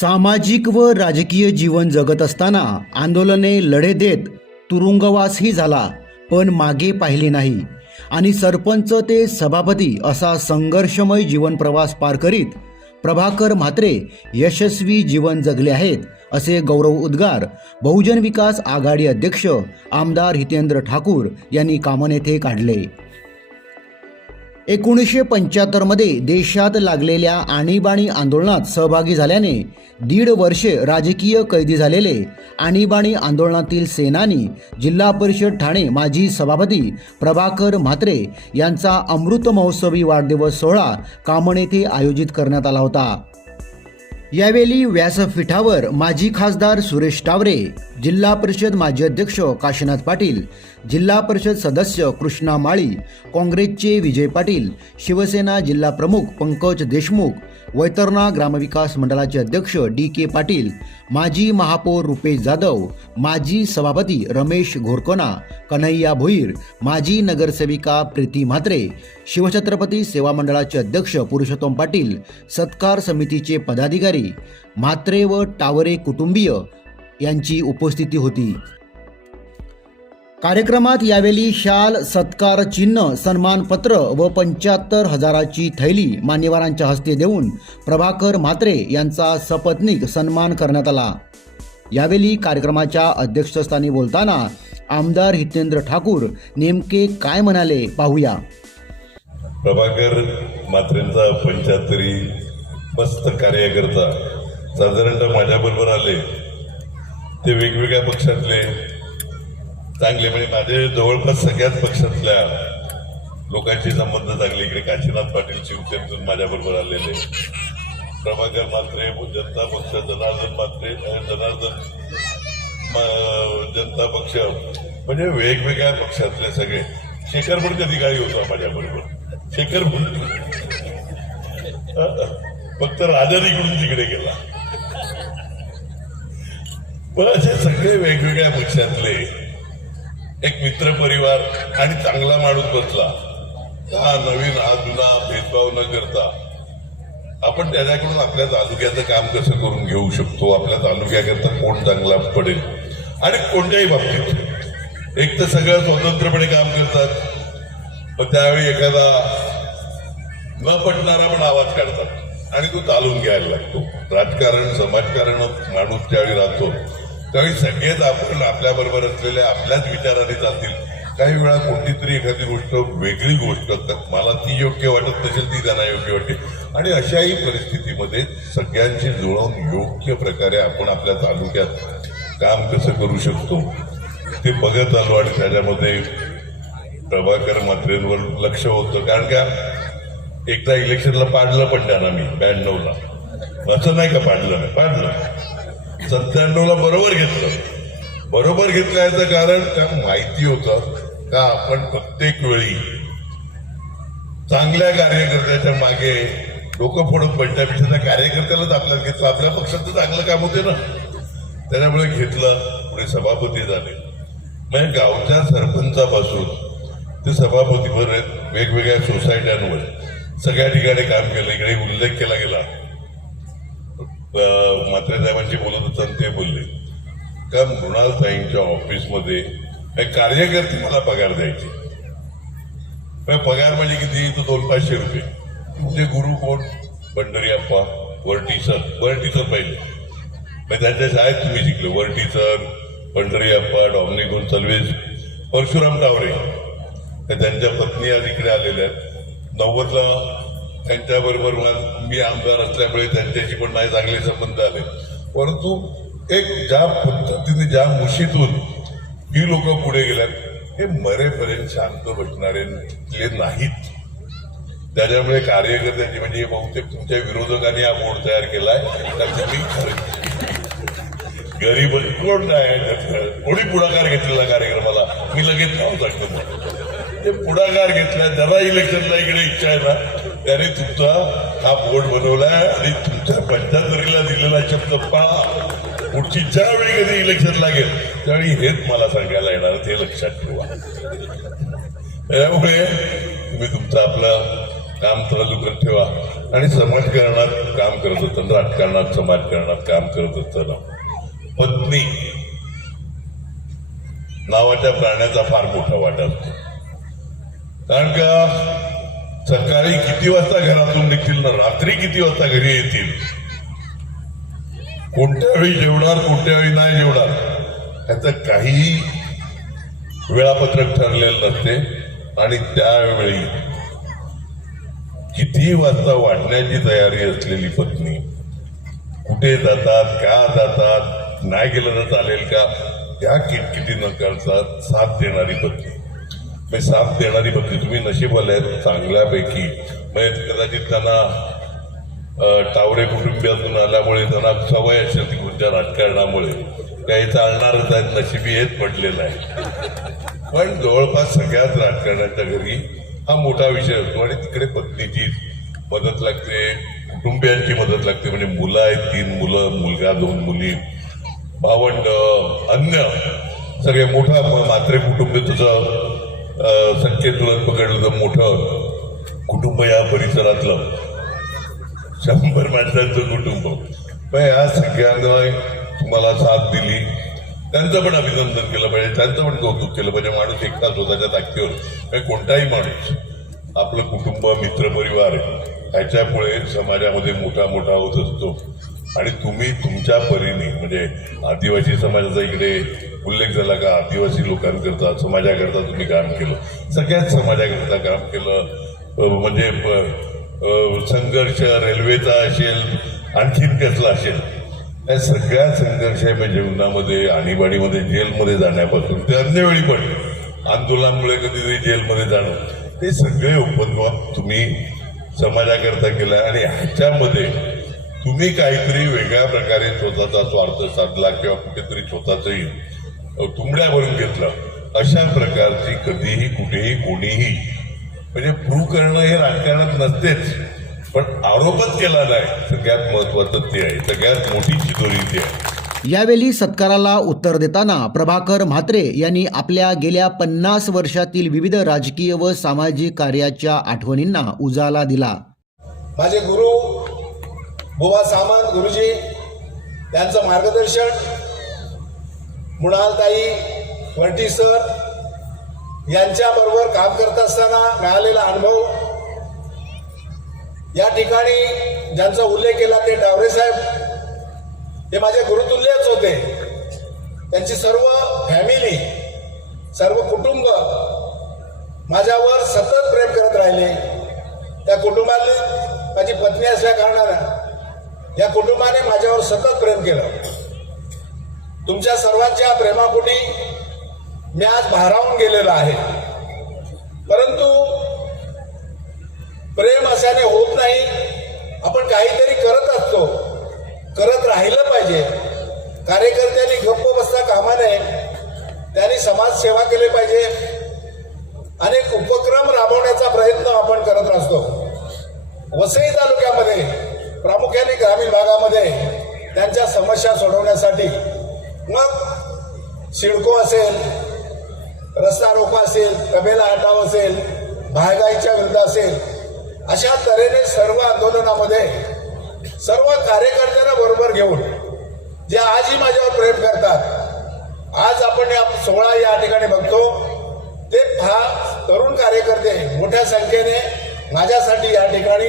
सामाजिक व राजकीय जीवन जगत असताना आंदोलने लढे देत तुरुंगवासही झाला पण मागे पाहिले नाही. आणि सरपंच ते सभापती असा संघर्षमय जीवन प्रवास पार करीत प्रभाकर म्हात्रे यशस्वी जीवन जगले आहेत असे गौरव उद्गार बहुजन विकास आघाडी अध्यक्ष आमदार हितेंद्र ठाकूर यांनी कामन येथे काढले. एकोणीसशे पंच्याहत्तरमध्ये देशात लागलेल्या आणीबाणी आंदोलनात सहभागी झाल्याने दीड वर्षे राजकीय कैदी झालेले आणीबाणी आंदोलनातील सेनानी जिल्हा परिषद ठाणे माजी सभापती प्रभाकर म्हात्रे यांचा अमृत महोत्सवी वाढदिवस सोहळा कामण येथे आयोजित करण्यात आला होता. यावेळी व्यासपीठावर माजी खासदार सुरेश टावरे जिल्हा परिषद माजी अध्यक्ष काशीनाथ पाटील जिल्हा परिषद सदस्य कृष्णा माळी काँग्रेसचे विजय पाटील शिवसेना जिल्हा प्रमुख पंकज देशमुख वैतरणा ग्रामविकास मंडळाचे अध्यक्ष डी के पाटील माजी महापौर रुपेश जाधव माजी सभापती रमेश घोरकोना कन्हैया भोईर माजी नगरसेविका प्रीती म्हात्रे शिवछत्रपती सेवा मंडळाचे अध्यक्ष पुरुषोत्तम पाटील सत्कार समितीचे पदाधिकारी म्हात्रे व टावरे कुटुंबीय यांची उपस्थिती होती. कार्यक्रमात यावेळी शाल सत्कार चिन्ह सन्मानपत्र व पंच्याहत्तर हजाराची थैली मान्यवरांच्या हस्ते देऊन प्रभाकर म्हात्रे यांचा सपत्नीक सन्मान करण्यात आला. यावेळी कार्यक्रमाच्या अध्यक्षस्थानी बोलताना आमदार हितेंद्र ठाकूर नेमके काय म्हणाले पाहूया. प्रभाकर म्हात्रेंचा पंच्याहत्तरी मस्त कार्यकर्ता साधारणतः माझ्याबरोबर आले. ते वेगवेगळ्या पक्षातले चांगले म्हणजे माझे जवळपास सगळ्याच पक्षातल्या लोकांचे संबंध चांगले. इकडे काशीनाथ पाटील शिवसेनेतून माझ्याबरोबर आलेले. प्रभाकर मात्रे जनता पक्ष जनार्दन मात्रे जनार्दन जनता पक्ष. म्हणजे वेगवेगळ्या पक्षातले सगळे. शेखर पण कधी काही होता माझ्याबरोबर. शेखर पण फक्त राजन इकडून तिकडे गेला. पण असे सगळे वेगवेगळ्या पक्षातले एक मित्र परिवार आणि चांगला माणूस बसला. हा नवीन हा जुना भेदभाव न करता आपण त्याच्याकडून आपल्या तालुक्याचं काम कसं करून घेऊ शकतो? आपल्या तालुक्याकरता कोण चांगला पडेल? आणि कोणत्याही बाबतीत. एक तर सगळं स्वतंत्रपणे काम करतात. पण त्यावेळी एखादा न पटणारा पण आवाज काढतात. आणि तो चालून घ्यायला लागतो. राजकारण समाजकारण माणूस ज्यावेळी राहतो त्यावेळी सगळेच आपण आपल्या बरोबर असलेल्या आपल्याच विचाराने जातील काही वेळा कोणती तरी एखादी गोष्ट वेगळी गोष्ट मला ती योग्य वाटत नसेल ती त्यांना योग्य वाटते आणि अशाही परिस्थितीमध्ये सगळ्यांशी जुळवून योग्य प्रकारे आपण आपल्या तालुक्यात काम कसं करू शकतो ते बघत आलो आणि त्याच्यामध्ये प्रभाकर मात्रेंवर लक्ष होतं. कारण का एकदा इलेक्शनला पाडलं पण त्यांना मी ब्याण्णवला. असं नाही का पाडलं? नाही पाडलं. सत्त्याण्णवला बरोबर घेतलं. बरोबर घेतल्याचं कारण का माहिती होतं का आपण प्रत्येक वेळी चांगल्या कार्यकर्त्याच्या मागे डोकं फोडून पंचायत त्या कार्यकर्त्यालाच आपल्याला घेतलं. आपल्या पक्षाचं चांगलं काम होते ना. त्याच्यामुळे घेतलं. पुढे सभापती झाले. म्हणजे गावच्या सरपंचापासून ते सभापतीपर्यंत वेगवेगळ्या सोसायट्यांवर सगळ्या ठिकाणी काम केलं. इकडे उल्लेख केला गेला. साहेबांशी बोलत असताना ते बोलले का मृणाल ताईंच्या ऑफिसमध्ये कार्यकर्ते मला पगार द्यायचे. पगार म्हणजे किती? तर दोन पाचशे रुपये. तुमचे गुरु कोण? पंढरी अप्पा वरटी सर वरटी पहिले त्यांच्या शाळेत तुम्ही शिकले. वरटीचर पंढरी अप्पा डॉमिनिक गोन्सल्वेज परशुराम टावरे. तर त्यांच्या पत्नी आज इकडे आलेल्या आहेत. नव्वदला त्यांच्याबरोबर मी आमदार असल्यामुळे त्यांच्याशी पण नाही चांगले संबंध आले. परंतु एक ज्या पद्धतीने ज्या मुशीतून ही लोक पुढे गेल्यात हे मरेपर्यंत शांत बसणारे नाहीत. त्याच्यामुळे कार्यकर्त्यांची म्हणजे बहुतेक तुमच्या विरोधकांनी हा बोर्ड तयार केलाय गरीब कोण नाही? त्यात. कोणी पुढाकार घेतलेला कार्यक्रमाला? मी लगेच नाव दाखवतो ते पुढाकार घेतला जरा इलेक्शनला इकडे इच्छा आहे ना त्याने तुमचा हा बोर्ड बनवलाय आणि तुमच्या पंच्याहत्तरीला दिलेला शब्द पहा. पुढची ज्यावेळी कधी इलेक्शन लागेल त्यावेळी हेच मला सांगायला येणार ते लक्षात ठेवा. त्यामुळे तुम्ही तुमचं आपलं काम चालू करत ठेवा. आणि समाजकारणात काम करत असताना राजकारणात समाजकारणात काम करत असताना पत्नी नावाच्या प्राण्याचा फार मोठा वाटा असतो. कारण का? सकाळी किती वाजता घरातून निघतील ना? रात्री किती वाजता घरी येतील? कोणत्या वेळी जेवणार कोणत्या वेळी नाही जेवणार? ह्याचं काहीही वेळापत्रक ठरलेलं नसते. आणि त्यावेळी किती वाजता वाटण्याची तयारी असलेली पत्नी? कुठे जातात का जातात? नाही गेलं तर चालेल का? या किटकिटी न करतात साथ देणारी पत्नी. म्हणजे साथ देणारी पत्नी तुम्ही नशीबवाले आहेत चांगल्यापैकी. म्हणजे कदाचित त्यांना टावरे कुटुंबियातून आल्यामुळे त्यांना सवय असेल तिकडच्या राजकारणामुळे. काही चालणारच आहेत नशिबी हेच पडलेलं आहे. पण जवळपास सगळ्याच राजकारणाच्या घरी हा मोठा विषय असतो आणि तिकडे पत्नीची मदत लागते कुटुंबियांची मदत लागते. म्हणजे मुलं आहेत तीन मुलं मुलगा दोन मुली भावंड अन्य. सगळे मोठा मात्रे कुटुंब तुझं. अं, पकडलं तर मोठं. कुटुंब या परिसरातलं. शंभर माणसांचं कुटुंब. पण या सगळ्यांना तुम्हाला साथ दिली. त्यांचं पण अभिनंदन केलं पाहिजे. त्यांचं पण कौतुक केलं पाहिजे. माणूस एकटा स्वतःच्या ताकदीवर. कोणताही माणूस. आपलं कुटुंब मित्र परिवार ह्याच्यामुळे समाजामध्ये मोठा मोठा होत असतो. आणि तुम्ही तुमच्या परीने म्हणजे आदिवासी समाजाचा इकडे उल्लेख झाला का आदिवासी लोकांकरता समाजाकरता तुम्ही काम केलं. सगळ्याच समाजाकरता काम केलं. म्हणजे संघर्ष रेल्वेचा असेल आणखीन कसला असेल या सगळ्या संघर्षाच्या जीवनामध्ये आणीबाणीमध्ये जेलमध्ये जाण्यापासून ते अन्य वेळी पण आंदोलनामुळे कधीतरी जेलमध्ये जाणं हे सगळे उपद्रव तुम्ही समाजाकरता केला आणि ह्याच्यामध्ये तुम्ही काहीतरी वेगळ्या प्रकारे स्वतःचा स्वार्थ साधला किंवा कुठेतरी स्वतःचंही तुंबड्या भरून घेतलं. अशा प्रकारची कधीही कुठेही कोणीही म्हणजे प्रूव्ह करणं हे राजकारणात नसतेच. पण आरोपच केला नाही. सगळ्यात महत्वाचं ते आहे. सगळ्यात मोठी चितोरी ती आहे. यावेळी सत्काराला उत्तर देताना प्रभाकर म्हात्रे यांनी आपल्या गेल्या पन्नास वर्षातील विविध राजकीय व सामाजिक कार्याच्या आठवणींना उजाळा दिला. माझे गुरु बुवा सामंत गुरुजी यांचं मार्गदर्शन मृणालताई वरटी सर यांच्याबरोबर काम करत असताना मिळालेला अनुभव. या ठिकाणी ज्यांचा उल्लेख केला ते डावरे साहेब. हे माझे गुरुतुल्यच होते. त्यांची सर्व फॅमिली सर्व कुटुंब माझ्यावर सतत प्रेम करत राहिले. त्या कुटुंबाने माझी पत्नी असल्या कारणानं या कुटुंबाने माझ्यावर सतत प्रेम केलं. तुमच्या सर्वांच्या प्रेमापोटी मी आज भारावून गेलेलो आहे परंतु प्रेम अशाने होत नाही. आपण काहीतरी करत असतो करत राहिलं पाहिजे. कार्यकर्त्यांनी गप्प बसता कामा नये. त्यांनी समाजसेवा केली पाहिजे. अनेक उपक्रम राबवण्याचा प्रयत्न आपण करत असतो. वसई तालुक्यामध्ये प्रामुख्याने ग्रामीण भागामध्ये त्यांच्या समस्या सोडवण्यासाठी मग सिडको असेल रस्ता रोको असेल तबेला हटाव असेल महागाईच्या विरुद्ध असेल अशा तऱ्हेने सर्व आंदोलनामध्ये सर्व कार्यकर्त्यांना बरोबर घेऊन जे आजही माझ्यावर प्रेम करतात आज आपण या सोहळा या ठिकाणी बघतो ते फार तरुण कार्यकर्ते मोठ्या संख्येने माझ्यासाठी या ठिकाणी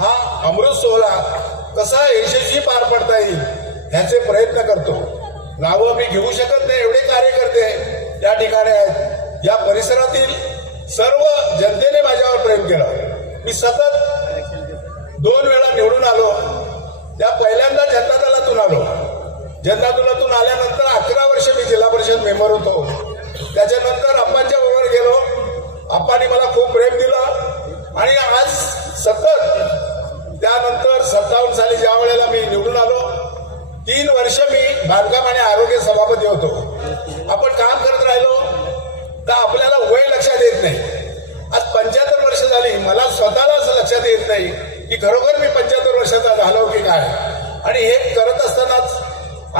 हा अमृत सोहळा कसा यशस्वी पार पडता येईल ह्याचे प्रयत्न करतो. नावं मी घेऊ शकत नाही एवढे कार्यकर्ते या ठिकाणी आहेत. या परिसरातील सर्व जनतेने माझ्यावर प्रेम केलं. मी सतत दोन वेळा निवडून आलो. त्या पहिल्यांदा जनता दलातून आलो. जनता दलातून आल्यानंतर अकरा वर्ष मी जिल्हा परिषद मेंबर होतो. त्याच्यानंतर अप्पांच्या बरोबर गेलो. अप्पांनी मला खूप प्रेम दिलं. आणि आज सतत त्यानंतर सत्तावन्न साली ज्या वेळेला मी निवडून आलो तीन वर्ष मी बांधकाम आणि आरोग्य सभापती होतो. आपण काम करत राहिलो तर आपल्याला वय लक्षात येत नाही. आज पंच्याहत्तर वर्ष झाली मला स्वतःला असं लक्षात येत नाही की खरोखर मी पंच्याहत्तर वर्षाचा झालो की काय. आणि हे करत असतानाच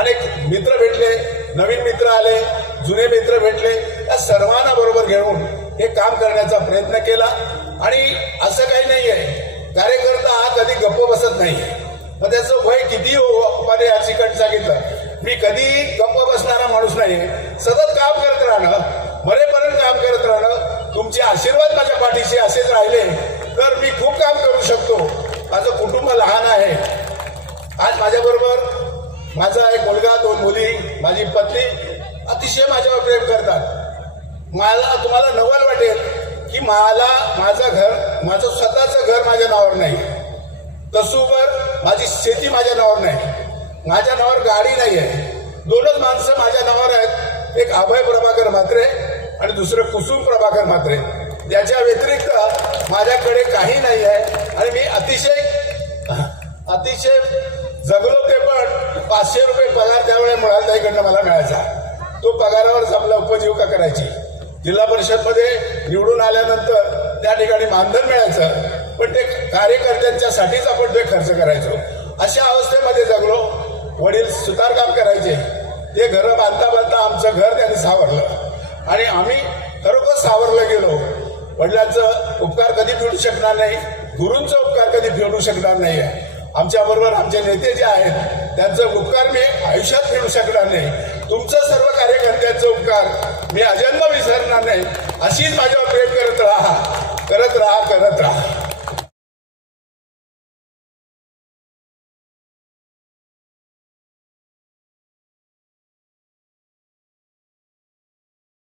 अनेक मित्र भेटले नवीन मित्र आले जुने मित्र भेटले. या सर्वांना बरोबर घेऊन हे काम करण्याचा प्रयत्न केला. आणि असं काही नाही आहे कार्यकर्ता हा कधी गप्प बसत नाही मग त्याचं वय किती मध्ये या ठिकाणी सांगितलं. मी कधी गप्प बसणारा माणूस नाही सतत काम करत राहणं मरेपर्यंत काम करत राहणं तुमचे आशीर्वाद माझ्या पाठीशी असेच राहिले तर मी खूप काम करू शकतो. माझं कुटुंब लहान आहे. आज माझ्याबरोबर माझा एक मुलगा दोन मुली माझी पत्नी अतिशय माझ्यावर प्रेम करतात. मला तुम्हाला नवल वाटेल की मला माझं घर माझं स्वतःचं घर माझ्या नावावर नाही. तसूवर माझी शेती माझ्या नावावर नाही. माझ्या नावावर गाडी नाही आहे दोनच माणसं माझ्या नावावर आहेत. एक अभय प्रभाकर म्हात्रे आणि दुसरं कुसुम प्रभाकर म्हात्रे. त्याच्या व्यतिरिक्त माझ्याकडे काही नाही आहे आणि मी अतिशय अतिशय जगलो ते पण पाचशे रुपये पगार त्यावेळेला मुळाताईकडनं मला मिळायचा. तो पगारावर आपला उपजीविका करायची. जिल्हा परिषदमध्ये निवडून आल्यानंतर त्या ठिकाणी मानधन मिळायचं. पण ते कार्यकर्त्यांच्यासाठीच आपण ते खर्च करायचो. अशा अवस्थेमध्ये जगलो. वडील सुतारकाम करायचे. ते घरं बांधता बांधता आमचं घर त्यांनी सावरलं. आणि आम्ही खरोखर सावरलं गेलो. वडिलांचं उपकार कधी फेडू शकणार नाही. गुरूंचा उपकार कधी फेडू शकणार नाही आमच्या बरोबर आमचे नेते जे आहेत त्यांचं उपकार मी आयुष्यात फेडू शकणार नाही. तुमचं सर्व कार्यकर्त्यांचा उपकार मी अजन्म विसरणार नाही. अशीच माझ्यावर प्रेम करत राहा. करत राहा करत राहा.